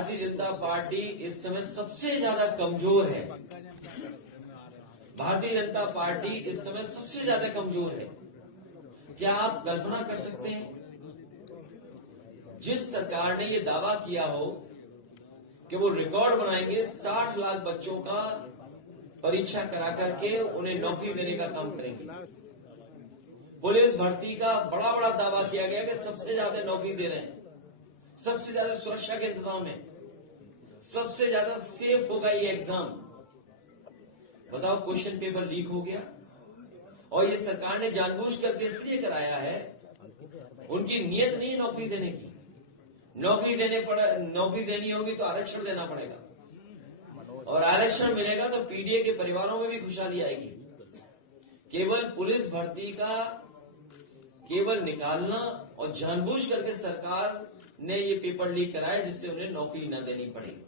Bharatiya Janata party इस समय सबसे ज्यादा कमजोर है। भारतीय जनता पार्टी इस समय सबसे ज्यादा कमजोर है। क्या आप कल्पना कर सकते हैं, जिस सरकार ने ये दावा किया हो कि वो रिकॉर्ड बनाएंगे, 60 लाख बच्चों का परीक्षा करा करके उन्हें नौकरी देने का काम करेंगे। पुलिस भर्ती का बड़ा बड़ा दावा किया गया कि सबसे ज्यादा नौकरी दे रहे हैं, सबसे ज्यादा सुरक्षा के इंतजाम है, सबसे ज्यादा सेफ होगा ये एग्जाम। बताओ, क्वेश्चन पेपर लीक हो गया और ये सरकार ने जानबूझ करके इसलिए कराया है। उनकी नीयत नहीं है नौकरी देने की। नौकरी देनी होगी तो आरक्षण देना पड़ेगा, और आरक्षण मिलेगा तो पीडीए के परिवारों में भी खुशहाली आएगी। केवल पुलिस भर्ती का केवल निकालना और जानबूझ करके सरकार ने ये पेपर लीक कराया जिससे उन्हें नौकरी न देनी पड़ेगी।